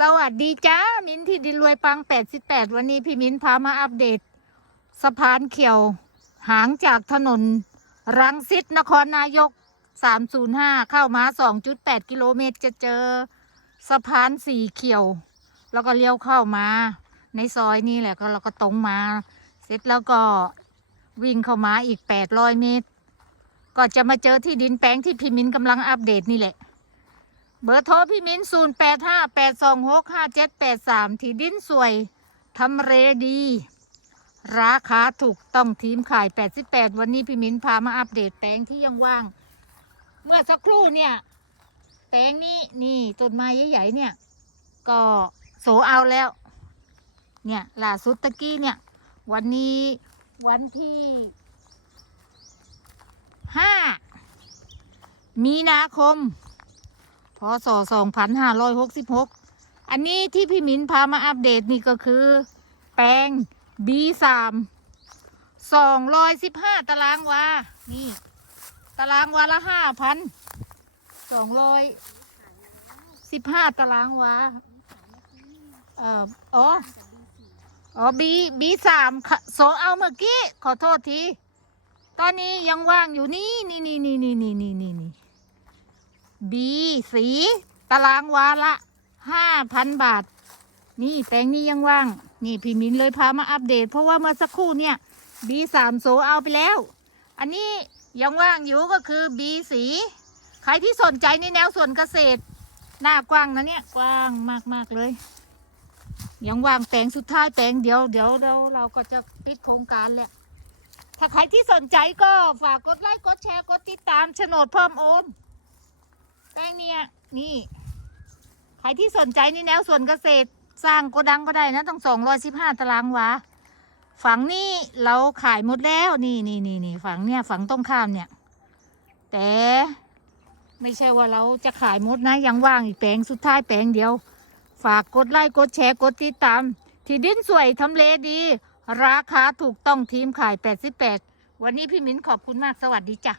สวัสดีจ้า มิ้นที่ดินรวยปัง 88 วันนี้พี่มิ้นพามาอัปเดต สะพานเขียว หางจากถนน รังสิตนครนายก 305 เข้ามา 2.8 กิโลเมตรจะเจอ สะพานสีเขียว แล้วก็เลี้ยวเข้ามา ในซอยนี่แหละก็เราก็ตรงมา เสร็จแล้วก็วิ่งเข้ามาอีก 800 เมตร ก็จะมาเจอที่ดินแปลงที่พี่มิ้นกำลังอัปเดตนี่แหละ เบอร์โทรพี่มิ้นศูนย์แปดห้าแปดสองหกห้าเจ็ดแปดสามที่ดินสวยทำเรดี ราคาถูกต้องทีมขายแปดสิบแปดวันนี้พี่มิ้นพามาอัปเดตแปลงที่ยังว่าง เมื่อสักครู่เนี่ย แปลงนี้นี่ต้นไม้ใหญ่ๆเนี่ย ก็โสเอาแล้ว เนี่ยล่าสุดตะกี้เนี่ย วันนี้วันที่ห้ามีนาคม ศ2566 อันนี้ที่พี่มินพามาอัปเดตนี่ก็คือ แปลง B3 215 ตารางวา นี่ ตารางวาละ5,215 ตารางวาเอ่ออ๋ออ๋อ B B3 ค่ะโซเอาเมื่อกี้ ขอโทษที ตอนนี้ยังว่างอยู่นี่นี่นี่นี่นี่นี่นี่นี่ นี่บีสี ตารางวาละห้าพันบาท นี่แปลงนี้ยังว่าง นี่พี่มินเลยพามาอัปเดต เพราะว่าเมื่อสักครู่เนี่ยบีสามโซเอาไปแล้ว อันนี้ยังว่างอยู่ก็คือบีสี ใครที่สนใจในแนวสวนเกษตร หน้ากว้างนะเนี่ย กว้างมากๆเลย ยังว่างแปลงสุดท้ายแปลงเดียวเดี๋ยวเราเราก็จะปิดโครงการแหละถ้าใครที่สนใจก็ฝากกดไลค์กดแชร์กดติดตามโฉนดเพิ่มโอน แป้งเนี่ยนี่ ใครที่สนใจในแนวสวนเกษตรสร้างโกดังก็ได้นะต้องสองร้อยสิบห้าตารางวาฝังนี้เราขายหมดแล้วนี่นี่นี่นี่ฝังเนี่ยฝังตรงข้ามเนี่ย แต่ไม่ใช่ว่าเราจะขายหมดนะยังว่างอีกแปลงสุดท้ายแปลงเดียว ฝากกดไลค์กดแชร์กดติดตาม ที่ดินสวยทำเลดี ราคาถูกต้องทีมขาย 88 วันนี้พี่มิ้นขอบคุณมากสวัสดีจ้ะ